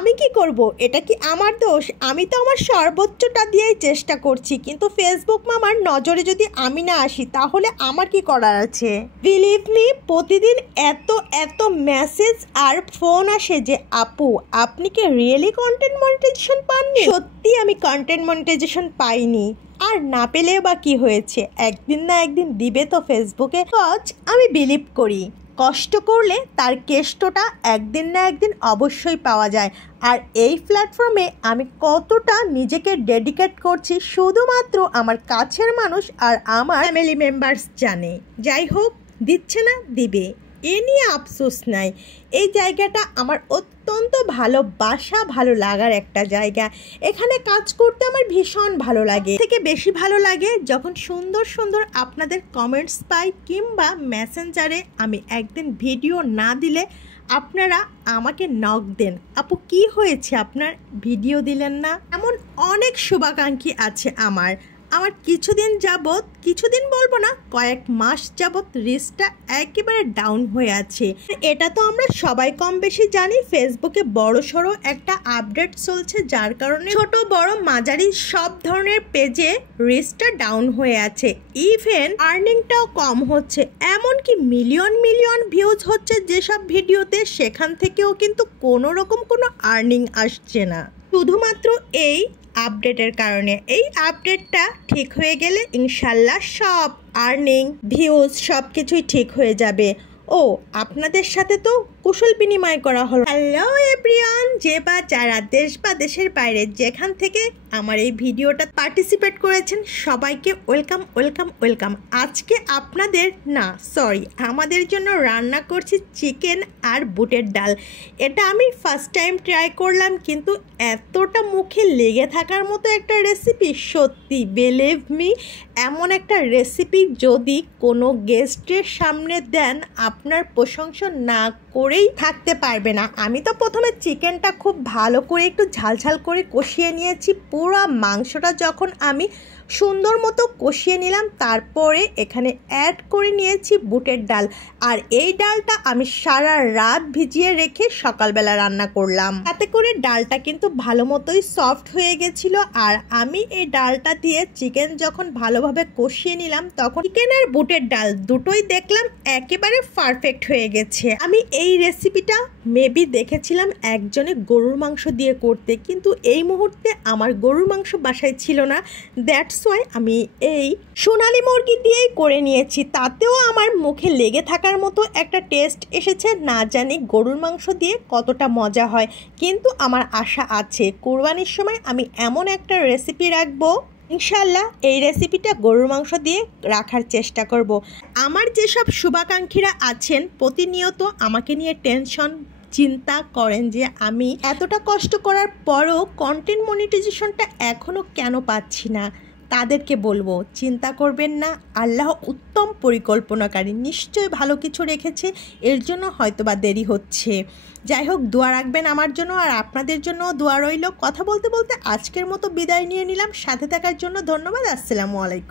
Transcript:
আমি কি করব? এটা কি আমার দোষ? আমি তো আমার সর্বোচ্চটা দিয়েই চেষ্টা করছি, কিন্তু ফেসবুক মামার নজরে যদি আমি না আসি তাহলে আমার কি করার আছে? বিলিভ মি, প্রতিদিন এত এত মেসেজ আর ফোন আসে যে আপু আপনি কি রিয়েলি কন্টেন্ট মনিটাইজেশন পাননি? সত্যি আমি কন্টেন্ট মনিটাইজেশন পাইনি, আর না পেলেও বা কি হয়েছে, একদিন না একদিন দিবে তো ফেসবুকে। কজ আমি বিলিভ করি কষ্ট করলে তার কেষ্টটা একদিন না একদিন অবশ্যই পাওয়া যায়। আর এই প্ল্যাটফর্মে আমি কতটা নিজেকে ডেডিকেট করছি শুধুমাত্র আমার কাছের মানুষ আর আমার ফ্যামিলি মেম্বার্স জানে। যাই হোক, দিচ্ছে না, দিবে, এ নিয়ে আফসোস নাই। এই জায়গাটা আমার অত্যন্ত ভালোবাসা ভালো লাগার একটা জায়গা। এখানে কাজ করতে আমার ভীষণ ভালো লাগে। থেকে বেশি ভালো লাগে যখন সুন্দর সুন্দর আপনাদের কমেন্টস পাই, কিংবা মেসেঞ্জারে আমি একদিন ভিডিও না দিলে আপনারা আমাকে নক দেন, আপু কি হয়েছে আপনার ভিডিও দিলেন না। এমন অনেক শুভাকাঙ্ক্ষী আছে আমার কিছুদিন যাবত, কিছুদিন বলবো না, কয়েক মাস যাবত রিচটা একেবারে ডাউন হয়ে আছে। এটা তো আমরা সবাই কম বেশি জানি, ফেসবুকে বড় সড়ো একটা আপডেট চলছে, যার কারণে ছোট বড় মাঝারি সব ধরনের পেজে রিচটা ডাউন হয়ে আছে। ইভেন আর্নিংটাও কম হচ্ছে, এমনকি মিলিয়ন মিলিয়ন ভিউজ হচ্ছে যেসব ভিডিওতে, সেখান থেকেও কিন্তু কোনো রকম কোনো আর্নিং আসছে না, শুধুমাত্র এই আপডেটের কারণে। এই আপডেটটা ঠিক হয়ে গেলে ইনশাল্লাহ সব আর্নিং ভিউজ সব কিছুই ঠিক হয়ে যাবে। ও, আপনাদের সাথে তো কুশল বিনিময় করা হলো। হ্যালো এভরিওয়ান, যে বা যারা দেশ বা দেশের বাইরে যেখান থেকে আমার এই ভিডিওটা পার্টিসিপেট করেছেন সবাইকে ওয়েলকাম ওয়েলকাম ওয়েলকাম। আজকে আপনাদের না, সরি, আমাদের জন্য রান্না করছি চিকেন আর বুটের ডাল। এটা আমি ফার্স্ট টাইম ট্রাই করলাম, কিন্তু এতটা মুখে লেগে থাকার মতো একটা রেসিপি, সত্যি বিলিভ মি, এমন একটা রেসিপি যদি কোনো গেস্টের সামনে দেন আপনার প্রশংসা না করেই থাকতে পারবে না। আমি তো প্রথমে চিকেনটা খুব ভালো করে একটু ঝালঝাল করে কষিয়ে নিয়েছি। পুরো মাংসটা যখন আমি সুন্দর মতো কষিয়ে নিলাম, তারপরে এখানে অ্যাড করে নিয়েছি বুটের ডাল। আর এই ডালটা আমি সারা রাত ভিজিয়ে রেখে সকালবেলা রান্না করলাম, তাতে করে ডালটা কিন্তু ভালো মতোই সফট হয়ে গেছিল। আর আমি এই ডালটা দিয়ে চিকেন যখন ভালোভাবে কষিয়ে নিলাম, তখন চিকেন আর বুটের ডাল দুটোই দেখলাম একেবারে পারফেক্ট হয়ে গেছে। আমি এই রেসিপিটা মেবি দেখেছিলাম একজনে গরুর মাংস দিয়ে করতে, কিন্তু এই মুহূর্তে আমার গরুর মাংস বাসায় ছিল না, দ্যাটস ওয়াই আমি এই সোনালী মুরগি দিয়েই করে নিয়েছি। তাতেও আমার মুখে লেগে থাকার মতো একটা টেস্ট এসেছে। না জানি গরুর মাংস দিয়ে কতটা মজা হয়, কিন্তু আমার আশা আছে কোরবানির সময় আমি এমন একটা রেসিপি রাখবো, ইনশাল্লাহ এই রেসিপিটা গরুর মাংস দিয়ে রাখার চেষ্টা করব। আমার যেসব শুভাকাঙ্ক্ষীরা আছেন প্রতিনিয়ত আমাকে নিয়ে টেনশন চিন্তা করেন যে আমি এতটা কষ্ট করার পরও কন্টেন্ট মনিটাইজেশনটা এখনও কেন পাচ্ছি না, তাদেরকে বলবো চিন্তা করবেন না, আল্লাহ উত্তম পরিকল্পনাকারী, নিশ্চয়ই ভালো কিছু রেখেছে, এর জন্য হয়তোবা দেরি হচ্ছে। যাই হোক, দোয়া রাখবেন আমার জন্য, আর আপনাদের জন্য দোয়া রইল। কথা বলতে বলতে আজকের মতো বিদায় নিয়ে নিলাম। সাথে থাকার জন্য ধন্যবাদ। আসসালামু আলাইকুম।